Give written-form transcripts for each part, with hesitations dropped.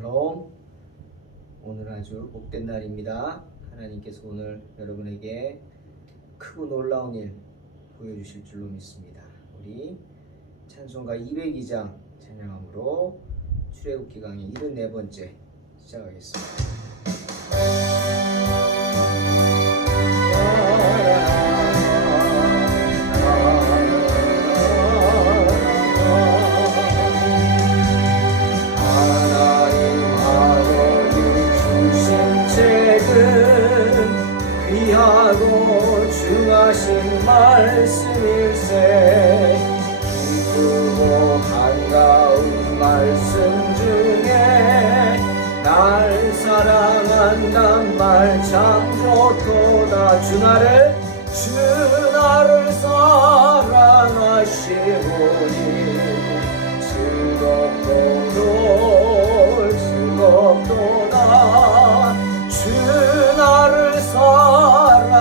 샬롬. 오늘 아주 복된 날입니다. 하나님께서 오늘 여러분에게 크고 놀라운 일 보여주실 줄로 믿습니다. 우리 찬송가 202장 찬양함으로 출애굽기 강의 74번째 시작하겠습니다. 귀하고 중하신 말씀일세. 기쁘고 반가운 말씀 중에 날 사랑한단 말 참 좋도다. 주 나를 사랑하시오니 즐겁도다. 주 나를 사랑하시오니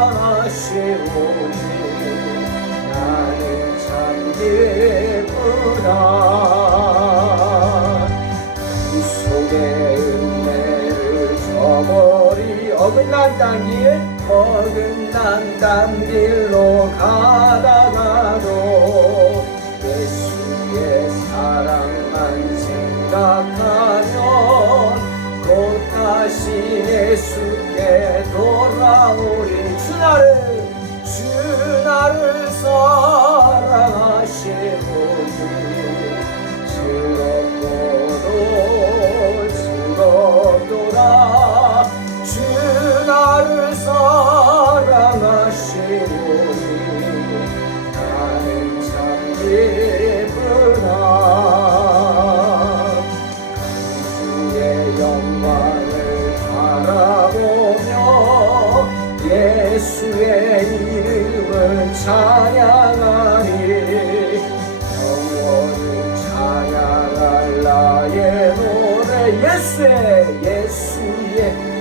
나는 참 기쁘다. 그 속에 은혜를 저버리 어긋난 딴 길로 가다가도 예수의 사랑만 생각하면 곧 다시 예수께 돌아오리. 주 나를 사랑하시오니 즐겁도다. 주 나를 사랑하시오니 나는 참 기쁘다. 영광을 바라보며 예수의 이름을 찬양하니 영원히 찬양할 나의 노래. 예수의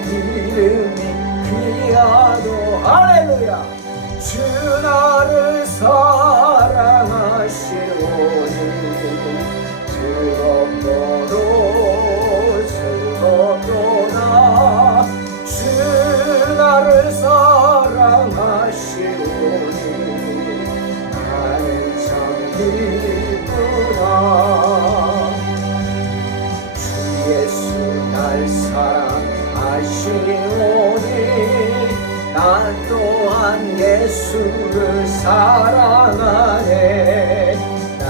이름이 귀하도. 할렐루야. 주 나를 사랑하시오니 즐겁도다. 주 나를 사랑하시오니 나는 참 기쁘다. 주 예수 날 사랑하시오니 나 또한 예수를 사랑하네. 날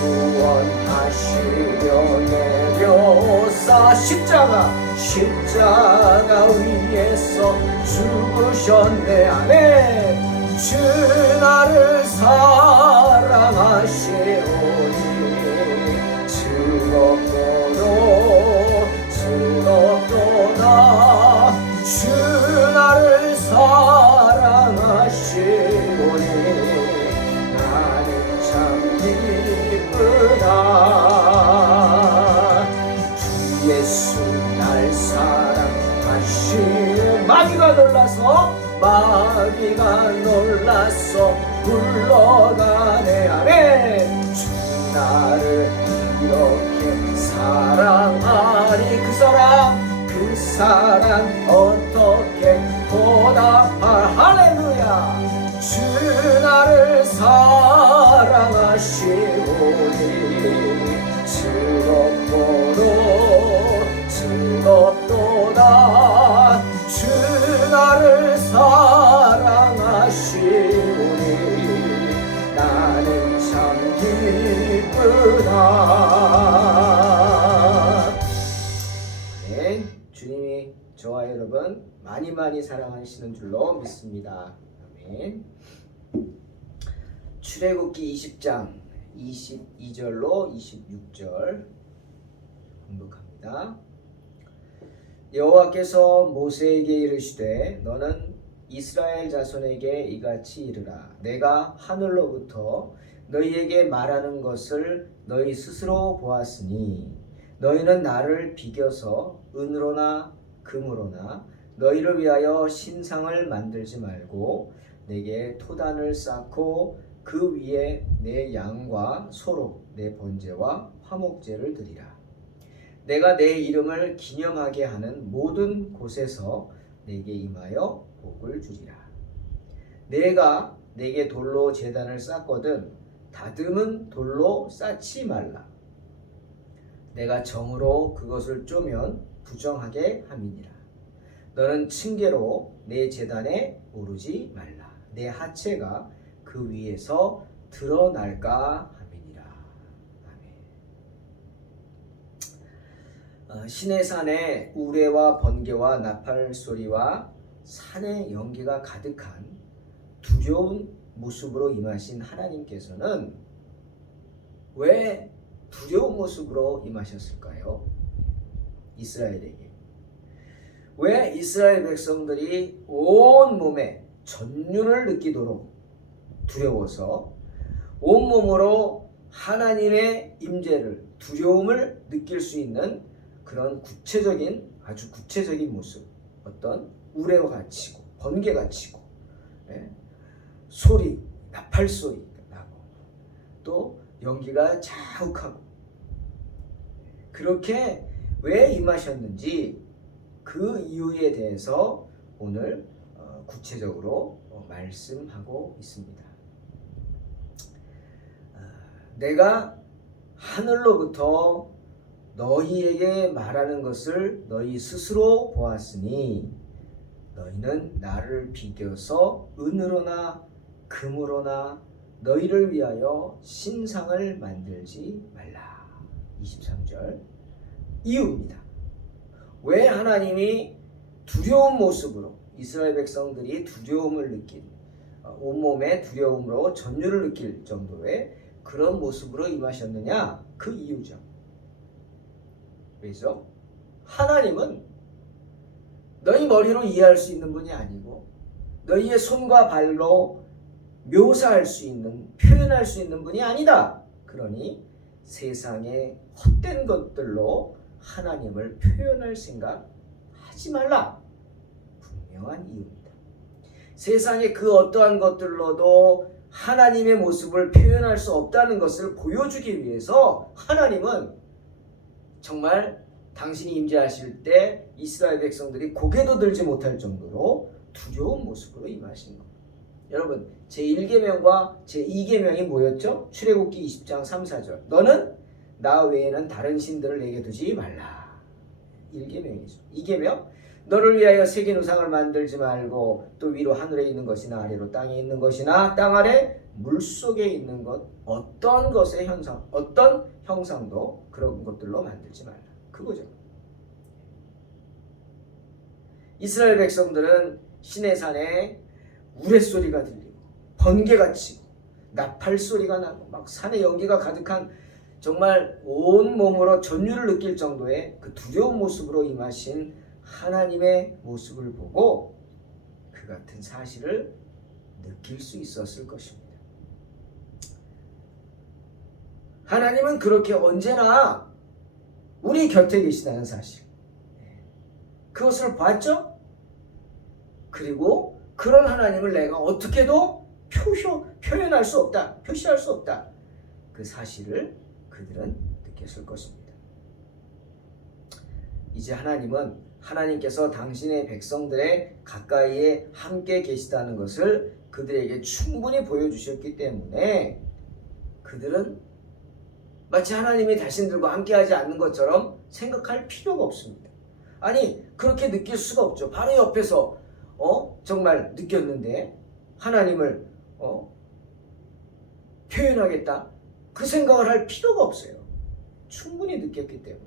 구원하시려 내려오사 십자가 위에서 죽으셨네. 아멘. 주 나를 사랑하시오니 즐겁도다. 주 나를 사랑하시오니 나는 참 기쁘다. 주 예수 날 사랑하시오. 마귀가 놀라서 굴러가네. 아멘. 주 나를 이렇게 사랑하니 그 사랑 어떻게 보답할. 할렐루야. 주 나를 사랑하시오니 즐겁도다. 주 나를 사랑하시오니 나는 참 기쁘다. 네, 주님이 저와 여러분 많이 사랑하시는 줄로 믿습니다. 아멘. 출애굽기 20장 22절로 26절 공독합니다. 여호와께서 모세에게 이르시되 너는 이스라엘 자손에게 이같이 이르라. 내가 하늘로부터 너희에게 말하는 것을 너희 스스로 보았으니 너희는 나를 비겨서 은으로나 금으로나 너희를 위하여 신상을 만들지 말고 내게 토단을 쌓고 그 위에 내 양과 소로 내 번제와 화목제를 드리라. 내가 내 이름을 기념하게 하는 모든 곳에서 내게 임하여 복을 주리라. 내가 내게 돌로 제단을 쌓거든 다듬은 돌로 쌓지 말라. 내가 정으로 그것을 쪼면 부정하게 함이니라. 너는 층계로 내 제단에 오르지 말라. 내 하체가 그 위에서 드러날까 함이니라. 아멘. 시내산에 우레와 번개와 나팔 소리와 산의 연기가 가득한 두려운 모습으로 임하신 하나님께서는 왜 두려운 모습으로 임하셨을까요? 이스라엘에게. 왜 이스라엘 백성들이 온몸에 전율을 느끼도록 두려워서 온몸으로 하나님의 임재를, 두려움을 느낄 수 있는 그런 아주 구체적인 모습, 어떤 우레와 같이고 번개가 치고 소리, 나팔 소리 나고 또 연기가 자욱하고 그렇게 왜 임하셨는지 그 이유에 대해서 오늘 구체적으로 말씀하고 있습니다. 내가 하늘로부터 너희에게 말하는 것을 너희 스스로 보았으니 너희는 나를 비교서 은으로나 금으로나 너희를 위하여 신상을 만들지 말라. 23절 이유입니다. 왜 하나님이 두려운 모습으로 이스라엘 백성들이 두려움을 느낀 온몸에 두려움으로 전율을 느낄 정도의 그런 모습으로 임하셨느냐? 그 이유죠. 왜죠? 하나님은 너희 머리로 이해할 수 있는 분이 아니고 너희의 손과 발로 묘사할 수 있는, 표현할 수 있는 분이 아니다. 그러니 세상의 헛된 것들로 하나님을 표현할 생각 하지 말라. 분명한 이유입니다. 세상의 그 어떠한 것들로도 하나님의 모습을 표현할 수 없다는 것을 보여주기 위해서 하나님은 정말 당신이 임재하실 때 이스라엘 백성들이 고개도 들지 못할 정도로 두려운 모습으로 임하신 겁니다. 여러분, 제1계명과 제2계명이 뭐였죠? 출애굽기 20장 3, 4절. 너는 나 외에는 다른 신들을 내게 두지 말라. 1계명이죠. 2계명, 너를 위하여 새긴 우상을 만들지 말고 또 위로 하늘에 있는 것이나 아래로 땅에 있는 것이나 땅 아래 물속에 있는 것 어떤 것의 형상, 어떤 형상도 그런 것들로 만들지 말라. 그거죠. 이스라엘 백성들은 시내산에 우레소리가 들리고 번개가 치고 나팔 소리가 나고 막 산에 연기가 가득한 정말 온몸으로 전율을 느낄 정도의 그 두려운 모습으로 임하신 하나님의 모습을 보고 그 같은 사실을 느낄 수 있었을 것입니다. 하나님은 그렇게 언제나 우리 곁에 계시다는 사실, 그것을 봤죠? 그리고 그런 하나님을 내가 어떻게도 표현할 수 없다, 표시할 수 없다, 그 사실을 그들은 느꼈을 것입니다. 이제 하나님께서 당신의 백성들의 가까이에 함께 계시다는 것을 그들에게 충분히 보여주셨기 때문에 그들은 마치 하나님이 자신들과 함께하지 않는 것처럼 생각할 필요가 없습니다. 아니, 그렇게 느낄 수가 없죠. 바로 옆에서 정말 느꼈는데 하나님을 표현하겠다, 그 생각을 할 필요가 없어요. 충분히 느꼈기 때문에.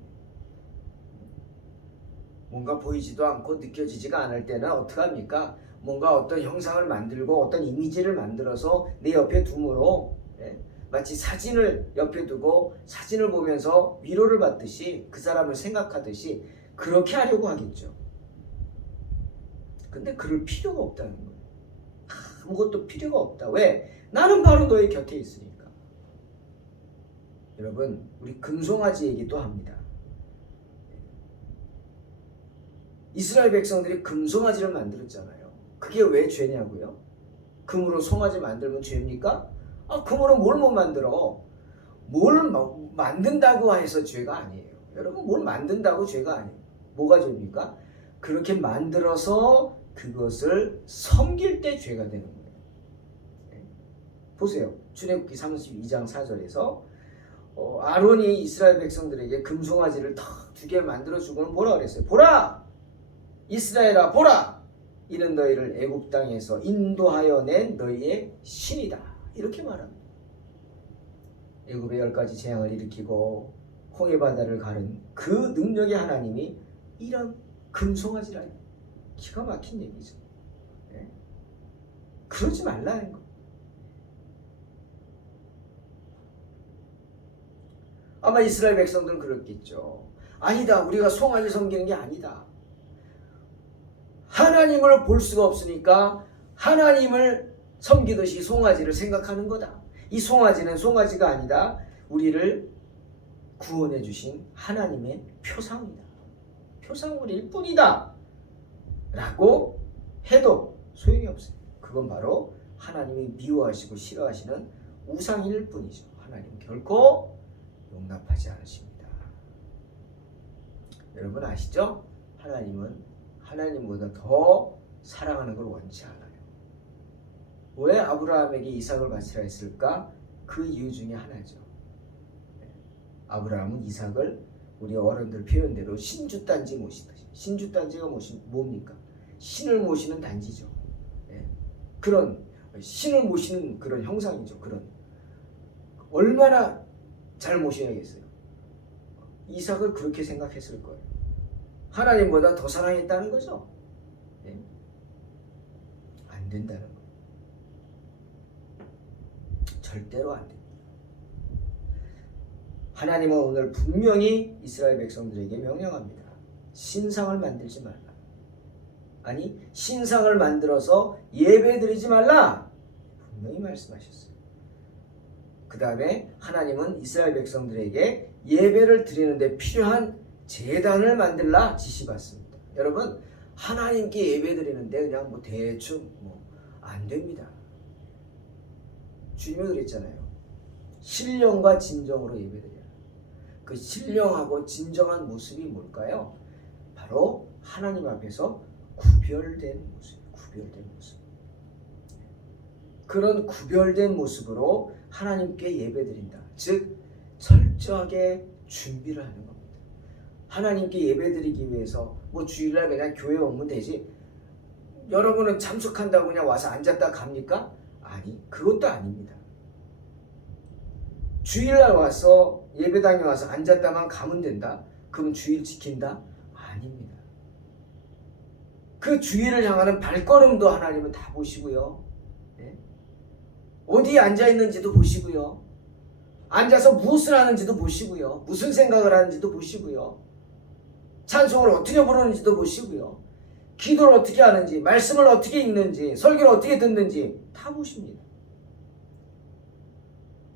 뭔가 보이지도 않고 느껴지지가 않을 때는 어떡합니까? 뭔가 어떤 형상을 만들고 어떤 이미지를 만들어서 내 옆에 둠으로 마치 사진을 옆에 두고 사진을 보면서 위로를 받듯이 그 사람을 생각하듯이 그렇게 하려고 하겠죠. 근데 그럴 필요가 없다는 거예요. 아무것도 필요가 없다. 왜? 나는 바로 너의 곁에 있으니까. 여러분, 우리 금송아지 얘기도 합니다. 이스라엘 백성들이 금송아지를 만들었잖아요. 그게 왜 죄냐고요? 금으로 송아지 만들면 죄입니까? 금으로 뭘 못 만들어? 뭘 만든다고 해서 죄가 아니에요. 여러분 뭘 만든다고 죄가 아니에요. 뭐가 죄입니까? 그렇게 만들어서 그것을 섬길 때 죄가 되는 거예요. 보세요. 출애굽기 32장 4절에서 아론이 이스라엘 백성들에게 금송아지를 탁 2개 만들어 주고는 뭐라 그랬어요? 보라! 이스라엘아 보라! 이는 너희를 애굽 땅에서 인도하여 낸 너희의 신이다. 이렇게 말합니다. 애굽의 10가지 재앙을 일으키고 홍해 바다를 가른 그 능력의 하나님이 이런 금송아지라. 기가 막힌 얘기죠. 네? 그러지 말라는 거. 아마 이스라엘 백성들은 그렇겠죠. 아니다. 우리가 송아지 섬기는 게 아니다. 하나님을 볼 수가 없으니까 하나님을 섬기듯이 송아지를 생각하는 거다. 이 송아지는 송아지가 아니다. 우리를 구원해 주신 하나님의 표상이다. 표상물일 뿐이다. 라고 해도 소용이 없어요. 그건 바로 하나님이 미워하시고 싫어하시는 우상일 뿐이죠. 하나님 결코 용납하지 않으십니다. 여러분 아시죠? 하나님은 하나님보다 더 사랑하는 걸 원치 않아요. 왜 아브라함에게 이삭을 바치라 했을까? 그 이유 중에 하나죠. 아브라함은 이삭을 우리 어른들 표현대로 신주단지 모시듯이. 신주단지가 뭡니까? 신을 모시는 단지죠. 그런 신을 모시는 그런 형상이죠. 그런 얼마나 잘 모셔야겠어요. 이삭을 그렇게 생각했을 거예요. 하나님보다 더 사랑했다는 거죠. 안 된다는 거예요. 절대로 안 됩니다. 하나님은 오늘 분명히 이스라엘 백성들에게 명령합니다. 신상을 만들지 말라. 아니, 신상을 만들어서 예배드리지 말라. 분명히 말씀하셨어요. 그 다음에 하나님은 이스라엘 백성들에게 예배를 드리는데 필요한 제단을 만들라 지시받습니다. 여러분, 하나님께 예배 드리는데 그냥 뭐 대충 안 됩니다. 주님이 그랬잖아요. 신령과 진정으로 예배 드려라. 그 신령하고 진정한 모습이 뭘까요? 바로 하나님 앞에서 구별된 모습. 그런 구별된 모습으로 하나님께 예배드린다. 즉 철저하게 준비를 하는 겁니다. 하나님께 예배드리기 위해서 주일날 그냥 교회 오면 되지. 여러분은 참석한다고 그냥 와서 앉았다 갑니까? 아니, 그것도 아닙니다. 주일날 와서 예배당에 와서 앉았다만 가면 된다? 그럼 주일 지킨다? 아닙니다. 그 주일을 향하는 발걸음도 하나님은 다 보시고요. 어디에 앉아있는지도 보시고요. 앉아서 무엇을 하는지도 보시고요. 무슨 생각을 하는지도 보시고요. 찬송을 어떻게 부르는지도 보시고요. 기도를 어떻게 하는지, 말씀을 어떻게 읽는지, 설교를 어떻게 듣는지 다 보십니다.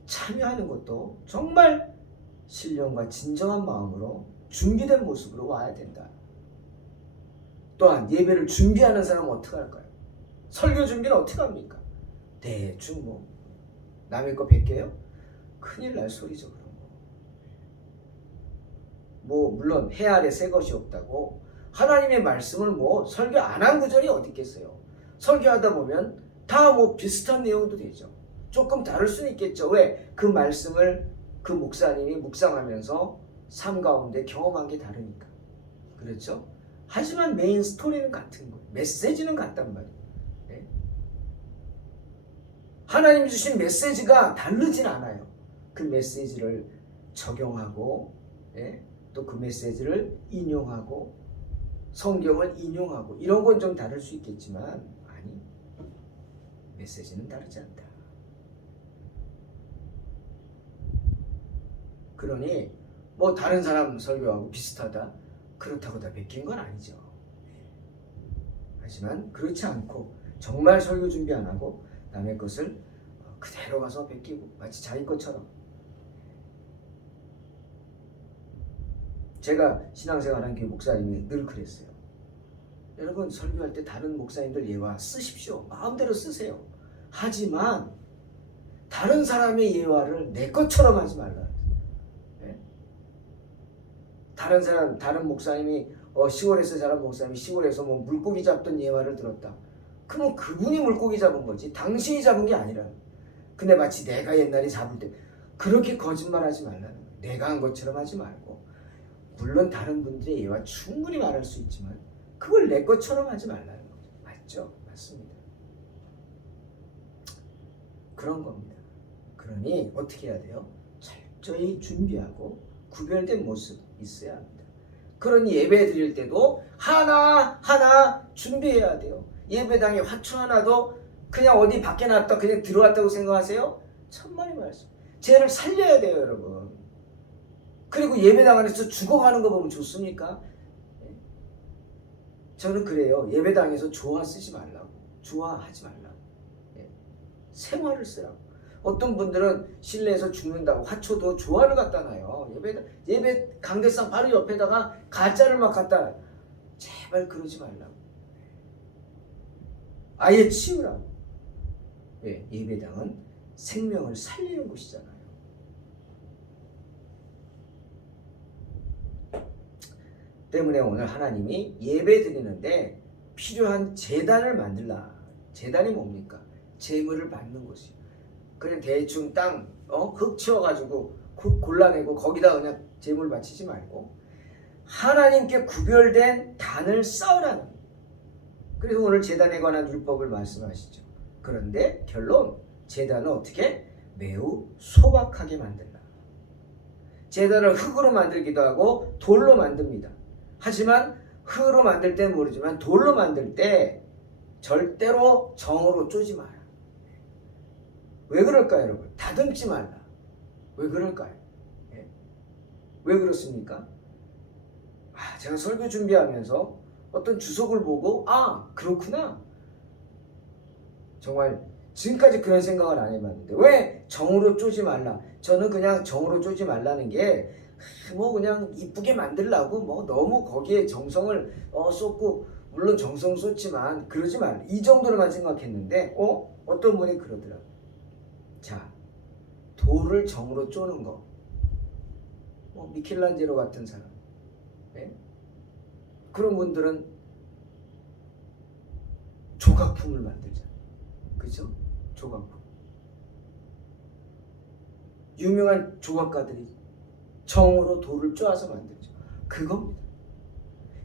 참여하는 것도 정말 신령과 진정한 마음으로 준비된 모습으로 와야 된다. 또한 예배를 준비하는 사람은 어떻게 할까요? 설교 준비는 어떻게 합니까? 대충 남의 거 뱉게요? 큰일 날 소리죠. 그런 거. 물론 해 아래 새 것이 없다고 하나님의 말씀을 설교 안 한 구절이 어디 있겠어요. 설교하다 보면 다 비슷한 내용도 되죠. 조금 다를 수는 있겠죠. 왜? 그 말씀을 그 목사님이 묵상하면서 삶 가운데 경험한 게 다르니까. 그렇죠? 하지만 메인 스토리는 같은 거예요. 메시지는 같단 말이에요. 하나님이 주신 메시지가 다르진 않아요. 그 메시지를 적용하고 또 그 메시지를 인용하고 성경을 인용하고 이런 건 좀 다를 수 있겠지만 아니, 메시지는 다르지 않다. 그러니 다른 사람 설교하고 비슷하다 그렇다고 다 베낀 건 아니죠. 하지만 그렇지 않고 정말 설교 준비 안 하고 남의 것을 그대로 가서 베끼고 마치 자기 것처럼. 제가 신앙생활한 교회 목사님이 늘 그랬어요. 여러분 설교할 때 다른 목사님들 예화 쓰십시오. 마음대로 쓰세요. 하지만 다른 사람의 예화를 내 것처럼 하지 말라. 다른 목사님이 시골에서 자란 목사님이 시골에서 뭐 물고기 잡던 예화를 들었다. 그러면 그분이 물고기 잡은 거지 당신이 잡은 게 아니라. 근데 마치 내가 옛날에 잡을 때 그렇게 거짓말하지 말라는 거예요. 내가 한 것처럼 하지 말고 물론 다른 분들의 예화 충분히 말할 수 있지만 그걸 내 것처럼 하지 말라는 거죠. 맞죠? 맞습니다. 그런 겁니다. 그러니 어떻게 해야 돼요? 철저히 준비하고 구별된 모습 있어야 합니다. 그러니 예배 드릴 때도 하나하나 준비해야 돼요. 예배당에 화초 하나도 그냥 어디 밖에 놨다 그냥 들어왔다고 생각하세요? 천만의 말씀. 쟤를 살려야 돼요, 여러분. 그리고 예배당 안에서 죽어가는 거 보면 좋습니까? 저는 그래요. 예배당에서 조화 쓰지 말라고. 조화하지 말라고. 생화를 쓰라고. 어떤 분들은 실내에서 죽는다고 화초도 조화를 갖다 놔요. 예배 강대상 바로 옆에다가 가짜를 막 갖다 놔요. 제발 그러지 말라고. 아예 치우라고. 왜? 예배당은 생명을 살리는 곳이잖아요. 때문에 오늘 하나님이 예배 드리는데 필요한 제단을 만들라. 제단이 뭡니까? 제물을 받는 곳이에요. 그냥 대충 땅, 흙 치워가지고 골라내고 거기다 그냥 제물 바치지 말고 하나님께 구별된 단을 쌓으라는 거예요. 그래서 오늘 제단에 관한 율법을 말씀하시죠. 그런데 결론, 제단을 어떻게? 매우 소박하게 만들라. 제단을 흙으로 만들기도 하고 돌로 만듭니다. 하지만 흙으로 만들 때는 모르지만 돌로 만들 때 절대로 정으로 쪼지 마라. 왜 그럴까요, 여러분? 다듬지 말라. 왜 그럴까요? 왜 그렇습니까? 제가 설교 준비하면서 어떤 주석을 보고 그렇구나. 정말 지금까지 그런 생각을 안 해봤는데 왜 정으로 쪼지 말라? 저는 그냥 정으로 쪼지 말라는 게 뭐 그냥 이쁘게 만들라고 뭐 너무 거기에 정성을 쏟고 물론 정성 쏟지만 그러지 말라. 이 정도로만 생각했는데 어떤 분이 그러더라고요. 자, 돌을 정으로 쪼는 거. 미켈란젤로 같은 사람. 그런 분들은 조각품을 만들잖아요. 그죠? 조각품. 유명한 조각가들이 정으로 돌을 쪼아서 만들죠. 그겁니다.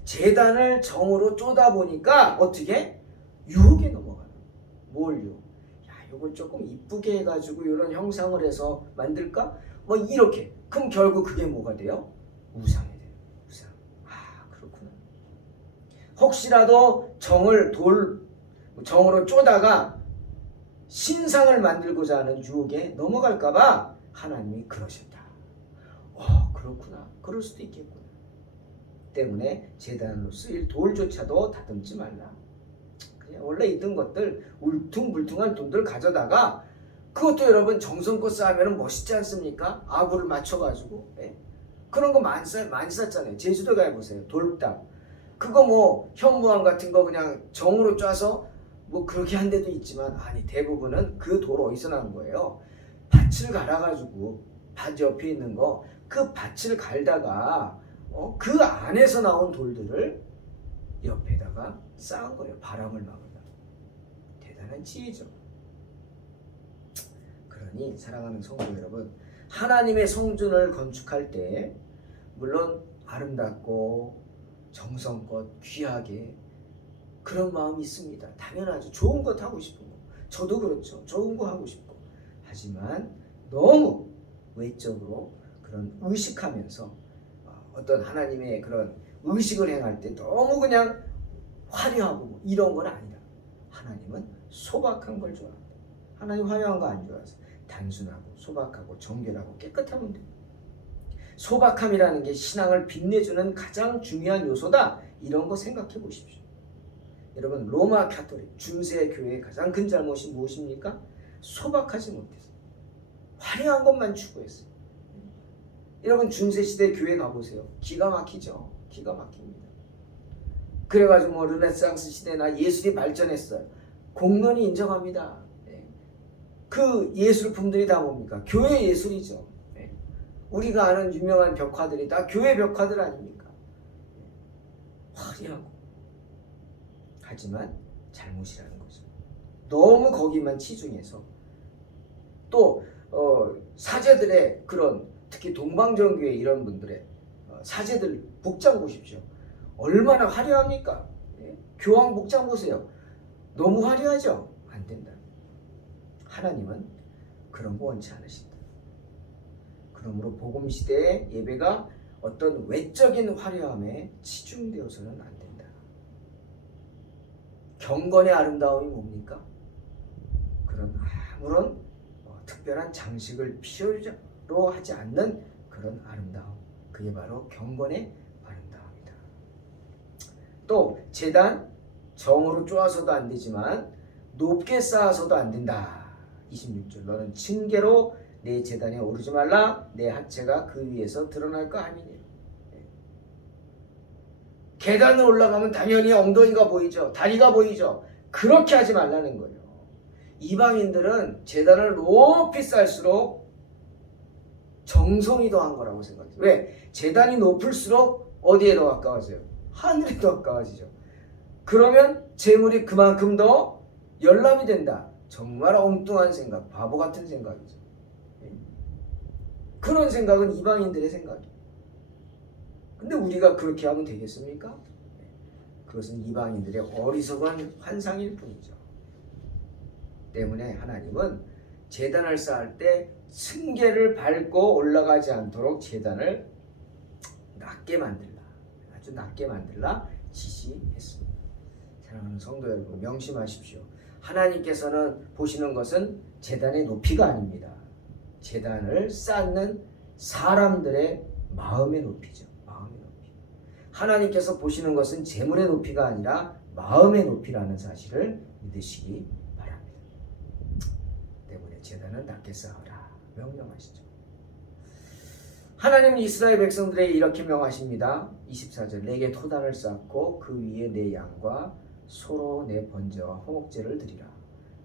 제단을 정으로 쪼다 보니까 어떻게? 유혹에 넘어가는 거예요. 뭘 유혹? 이걸 조금 이쁘게 해가지고 이런 형상을 해서 만들까? 뭐 이렇게. 그럼 결국 그게 뭐가 돼요? 우상이 돼요. 우상. 그렇구나. 혹시라도 정으로 쪼다가 신상을 만들고자 하는 유혹에 넘어갈까봐 하나님이 그러셨다. 그렇구나. 그럴 수도 있겠구나. 때문에 제단으로 쓰일 돌조차도 다듬지 말라. 그냥 원래 있던 것들 울퉁불퉁한 돈들 가져다가 그것도 여러분 정성껏 쌓으면 멋있지 않습니까? 아구를 맞춰가지고 그런 거 많이 쌌잖아요. 제주도 가보세요. 돌담. 그거 뭐 현무암 같은 거 그냥 정으로 짜서 뭐 그렇게 한 데도 있지만 대부분은 그 돌 어디서 난 거예요? 밭을 갈아가지고 밭 옆에 있는 거 그 밭을 갈다가 그 안에서 나온 돌들을 옆에다가 쌓은 거예요. 바람을 막으려. 대단한 지혜죠. 그러니 사랑하는 성도 여러분, 하나님의 성전을 건축할 때 물론 아름답고 정성껏 귀하게 그런 마음이 있습니다. 당연하죠. 좋은 것 하고 싶은 거. 저도 그렇죠. 좋은 거 하고 싶고. 하지만 너무 외적으로 그런 의식하면서 어떤 하나님의 그런 의식을 행할 때 너무 그냥 화려하고 이런 건 아니다. 하나님은 소박한 걸 좋아합니다. 하나님 화려한 거 안 좋아하세요. 단순하고 소박하고 정결하고 깨끗하면 돼요. 소박함이라는 게 신앙을 빛내주는 가장 중요한 요소다. 이런 거 생각해 보십시오. 여러분, 로마 가톨릭 중세 교회의 가장 큰 잘못이 무엇입니까? 소박하지 못했어요. 화려한 것만 추구했어요. 여러분, 중세시대 교회 가보세요. 기가 막히죠. 기가 막힙니다. 그래가지고 뭐 르네상스 시대나 예술이 발전했어요. 공론이 인정합니다. 그 예술품들이 다 뭡니까? 교회 예술이죠. 우리가 아는 유명한 벽화들이 다 교회 벽화들 아닙니까? 화려하고. 하지만 잘못이라는 거죠. 너무 거기만 치중해서 또 사제들의 그런 특히 동방정교회 이런 분들의 사제들 복장 보십시오. 얼마나 화려합니까? 예? 교황 복장 보세요. 너무 화려하죠? 안 된다. 하나님은 그런 거 원치 않으신다. 그러므로 복음 시대의 예배가 어떤 외적인 화려함에 치중되어서는 안 된다. 경건의 아름다움이 뭡니까? 그런 아무런 특별한 장식을 필요로 하지 않는 그런 아름다움. 그게 바로 경건의 아름다움이다. 또 제단 정으로 쪼아서도 안 되지만 높게 쌓아서도 안 된다. 26절 너는 층계로 내 제단에 오르지 말라. 내 하체가 그 위에서 드러날 거 아니니. 계단을 올라가면 당연히 엉덩이가 보이죠. 다리가 보이죠. 그렇게 하지 말라는 거예요. 이방인들은 제단을 높이 쌓을수록 정성이 더한 거라고 생각해요. 왜? 제단이 높을수록 어디에 더 가까워져요? 하늘에 더 가까워지죠. 그러면 재물이 그만큼 더 열람이 된다. 정말 엉뚱한 생각, 바보 같은 생각이죠. 그런 생각은 이방인들의 생각이에요. 근데 우리가 그렇게 하면 되겠습니까? 그것은 이방인들의 어리석은 환상일 뿐이죠. 때문에 하나님은 제단을 쌓을 때 층계를 밟고 올라가지 않도록 제단을 낮게 만들라, 아주 낮게 만들라 지시했습니다. 사랑하는 성도 여러분, 명심하십시오. 하나님께서는 보시는 것은 제단의 높이가 아닙니다. 제단을 쌓는 사람들의 마음의 높이죠. 마음의 높이. 하나님께서 보시는 것은 재물의 높이가 아니라 마음의 높이라는 사실을 믿으시기 바랍니다. 때문에 제단은 낮게 쌓으라 명령하시죠. 하나님은 이스라엘 백성들에게 이렇게 명하십니다. 24절 내게 토단을 쌓고 그 위에 내 양과 소로 내 번제와 화목제를 드리라.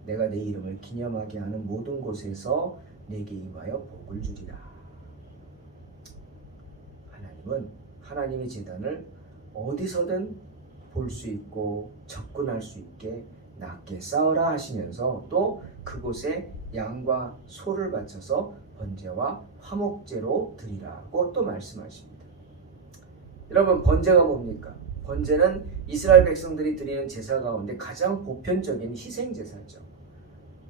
내가 내 이름을 기념하게 하는 모든 곳에서 내게 임하여 복을 주리라. 하나님은 하나님의 제단을 어디서든 볼 수 있고 접근할 수 있게 낮게 쌓으라 하시면서 또 그곳에 양과 소를 바쳐서 번제와 화목제로 드리라고 또 말씀하십니다. 여러분, 번제가 뭡니까? 번제는 이스라엘 백성들이 드리는 제사 가운데 가장 보편적인 희생 제사죠.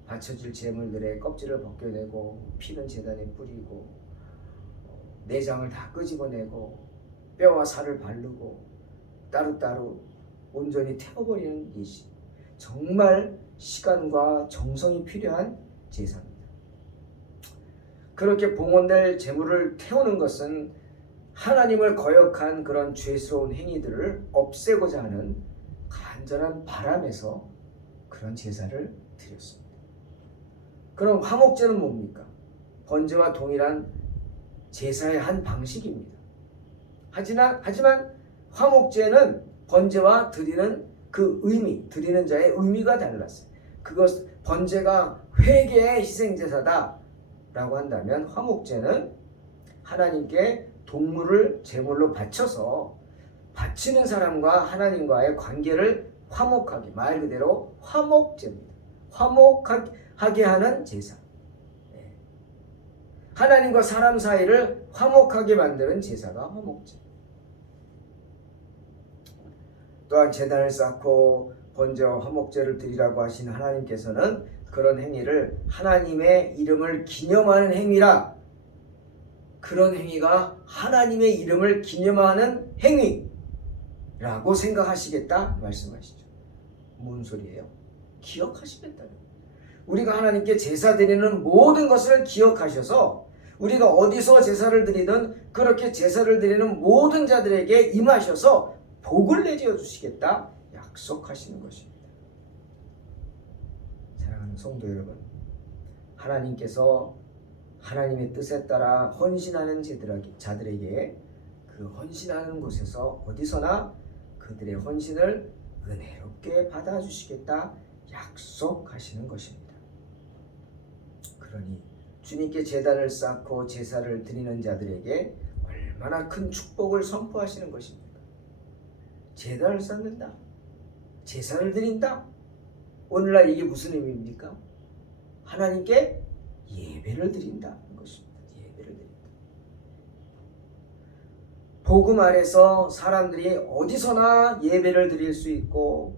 바쳐질 제물들의 껍질을 벗겨내고 피는 제단에 뿌리고 내장을 다 끄집어내고 뼈와 살을 바르고 따로따로 온전히 태워버리는 예식. 정말 시간과 정성이 필요한 제사입니다. 그렇게 봉헌될 제물을 태우는 것은 하나님을 거역한 그런 죄스러운 행위들을 없애고자 하는 간절한 바람에서 그런 제사를 드렸습니다. 그럼 화목제는 뭡니까? 번제와 동일한 제사의 한 방식입니다. 하지만 화목제는 번제와 드리는 그 의미, 드리는 자의 의미가 달랐어요. 그것 번제가 회개의 희생제사다 라고 한다면 화목제는 하나님께 동물을 제물로 바쳐서 바치는 사람과 하나님과의 관계를 화목하게, 말 그대로 화목제입니다. 화목하게 하는 제사. 하나님과 사람 사이를 화목하게 만드는 제사가 화목제. 또한 제단을 쌓고 번제와 화목제를 드리라고 하신 하나님께서는 그런 행위를 하나님의 이름을 기념하는 행위라, 그런 행위가 하나님의 이름을 기념하는 행위라고 생각하시겠다 말씀하시죠. 뭔 소리예요? 기억하시겠다는 거예요. 우리가 하나님께 제사 드리는 모든 것을 기억하셔서 우리가 어디서 제사를 드리든 그렇게 제사를 드리는 모든 자들에게 임하셔서 복을 내려 주시겠다 약속하시는 것입니다. 사랑하는 성도 여러분, 하나님께서 하나님의 뜻에 따라 헌신하는 자들에게 그 헌신하는 곳에서 어디서나 그들의 헌신을 은혜롭게 받아주시겠다 약속하시는 것입니다. 그러니 주님께 제단을 쌓고 제사를 드리는 자들에게 얼마나 큰 축복을 선포하시는 것입니까? 제단을 쌓는다. 제사를 드린다. 오늘날 이게 무슨 의미입니까? 하나님께 예배를 드린다는 것입니다. 예배를 드린다. 복음 아래서 사람들이 어디서나 예배를 드릴 수 있고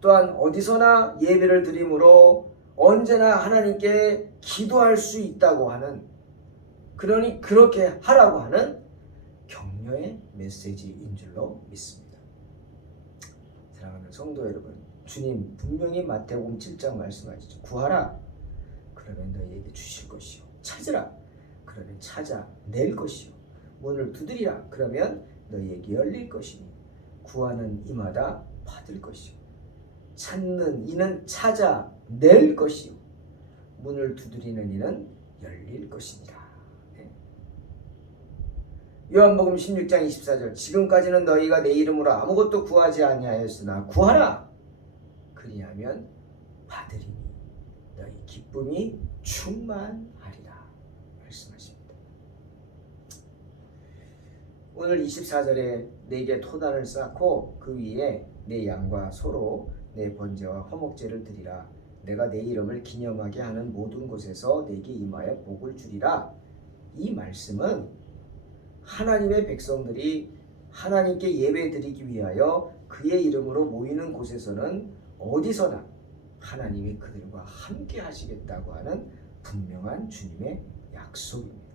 또한 어디서나 예배를 드림으로 언제나 하나님께 기도할 수 있다고 하는, 그러니 그렇게 하라고 하는 격려의 메시지인 줄로 믿습니다. 사랑하는 성도 여러분, 주님 분명히 마태복음 7장 말씀하시죠. 구하라 그러면 너희에게 주실 것이요, 찾으라 그러면 찾아낼 것이요, 문을 두드리라 그러면 너희에게 열릴 것이니 구하는 이마다 받을 것이요, 찾는 이는 찾아낼 것이요, 문을 두드리는 이는 열릴 것이니라. 네. 요한복음 16장 24절 지금까지는 너희가 내 이름으로 아무것도 구하지 아니하였으나 구하라 그리하면 받으리니 너희 기쁨이 충만하리라 말씀하십니다. 오늘 24절에 내게 토단을 쌓고 그 위에 내 양과 소로 내 번제와 화목제를 드리라. 내가 내 이름을 기념하게 하는 모든 곳에서 내게 임하여 복을 주리라. 이 말씀은 하나님의 백성들이 하나님께 예배드리기 위하여 그의 이름으로 모이는 곳에서는 어디서나 하나님이 그들과 함께 하시겠다고 하는 분명한 주님의 약속입니다.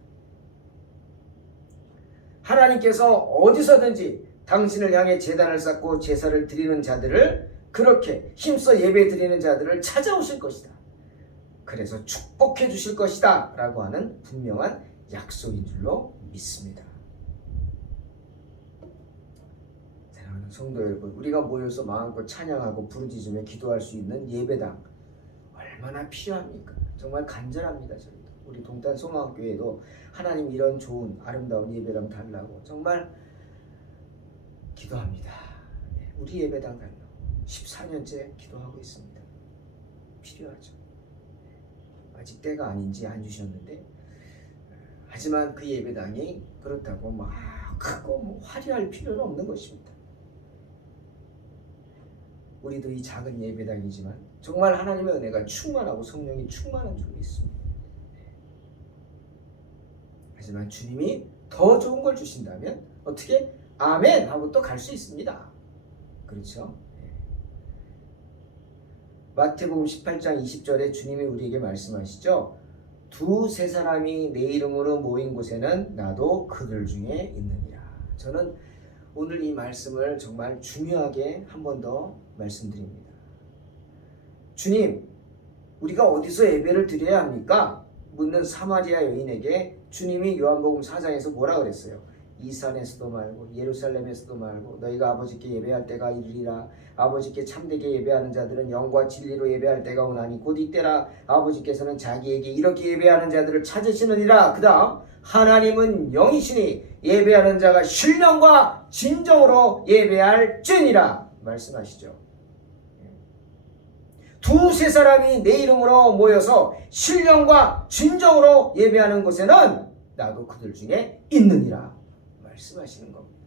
하나님께서 어디서든지 당신을 향해 제단을 쌓고 제사를 드리는 자들을, 그렇게 힘써 예배 드리는 자들을 찾아오실 것이다. 그래서 축복해 주실 것이다 라고 하는 분명한 약속인 줄로 믿습니다. 사랑하는 성도 여러분, 우리가 모여서 마음껏 찬양하고 부르짖으며 기도할 수 있는 예배당 얼마나 필요합니까? 정말 간절합니다. 저희도 우리 동탄 소망교회도 하나님 이런 좋은 아름다운 예배당 달라고 정말 기도합니다. 우리 예배당 달라고 14년째 기도하고 있습니다. 필요하죠. 아직 때가 아닌지 안 주셨는데, 하지만 그 예배당이 그렇다고 막 크고 화려할 필요는 없는 것입니다. 우리도 이 작은 예배당이지만 정말 하나님의 은혜가 충만하고 성령이 충만한 줄 믿습니다. 하지만 주님이 더 좋은 걸 주신다면 어떻게 아멘 하고 또 갈 수 있습니다. 그렇죠? 마태복음 18장 20절에 주님이 우리에게 말씀하시죠. 두세 사람이 내 이름으로 모인 곳에는 나도 그들 중에 있느니라. 저는 오늘 이 말씀을 정말 중요하게 한 번 더 말씀드립니다. 주님, 우리가 어디서 예배를 드려야 합니까? 묻는 사마리아 여인에게 주님이 요한복음 4장에서 뭐라 그랬어요? 이 산에서도 말고 예루살렘에서도 말고 너희가 아버지께 예배할 때가 이르리라. 아버지께 참되게 예배하는 자들은 영과 진리로 예배할 때가 오나니 곧 이때라. 아버지께서는 자기에게 이렇게 예배하는 자들을 찾으시느니라. 그 다음 하나님은 영이시니 예배하는 자가 신령과 진정으로 예배할지니라 말씀하시죠. 두세 사람이 내 이름으로 모여서 신령과 진정으로 예배하는 곳에는 나도 그들 중에 있느니라 말씀하시는 겁니다.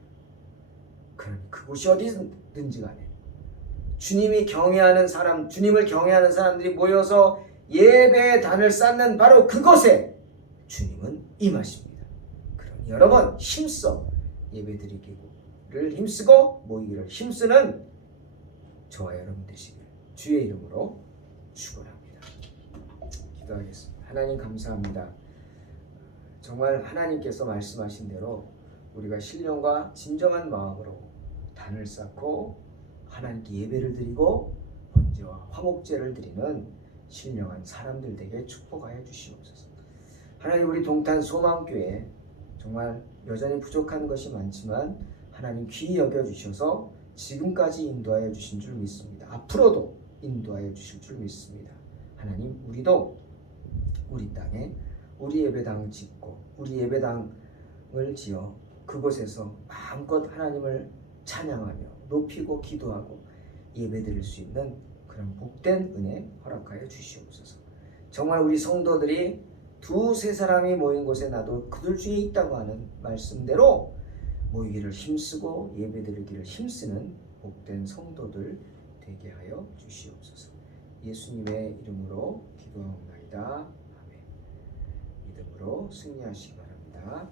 그러니 그곳이 어디든지 간에 주님이 경외하는 사람, 주님을 경외하는 사람들이 모여서 예배의 단을 쌓는 바로 그곳에 주님은 임하십니다. 그러니 여러분 힘써 예배드리기를 힘쓰고 모이기를 힘쓰는 저와 여러분 되시길 주의 이름으로 축원합니다. 기도하겠습니다. 하나님 감사합니다. 정말 하나님께서 말씀하신 대로 우리가 신령과 진정한 마음으로 단을 쌓고 하나님께 예배를 드리고 번제와 화목제를 드리는 신령한 사람들 되게 축복하여 주시옵소서. 하나님, 우리 동탄 소망교회 정말 여전히 부족한 것이 많지만 하나님 귀히 여겨주셔서 지금까지 인도하여 주신 줄 믿습니다. 앞으로도 인도하여 주실 줄 믿습니다. 하나님, 우리도 우리 땅에 우리 예배당을 짓고 우리 예배당을 지어 그곳에서 마음껏 하나님을 찬양하며 높이고 기도하고 예배드릴 수 있는 그런 복된 은혜 허락하여 주시옵소서. 정말 우리 성도들이 두세 사람이 모인 곳에 나도 그들 중에 있다고 하는 말씀대로 모이기를 힘쓰고 예배드리기를 힘쓰는 복된 성도들 되게 하여 주시옵소서. 예수님의 이름으로 기도하옵나이다. 아멘. 믿음으로 승리하시기 바랍니다.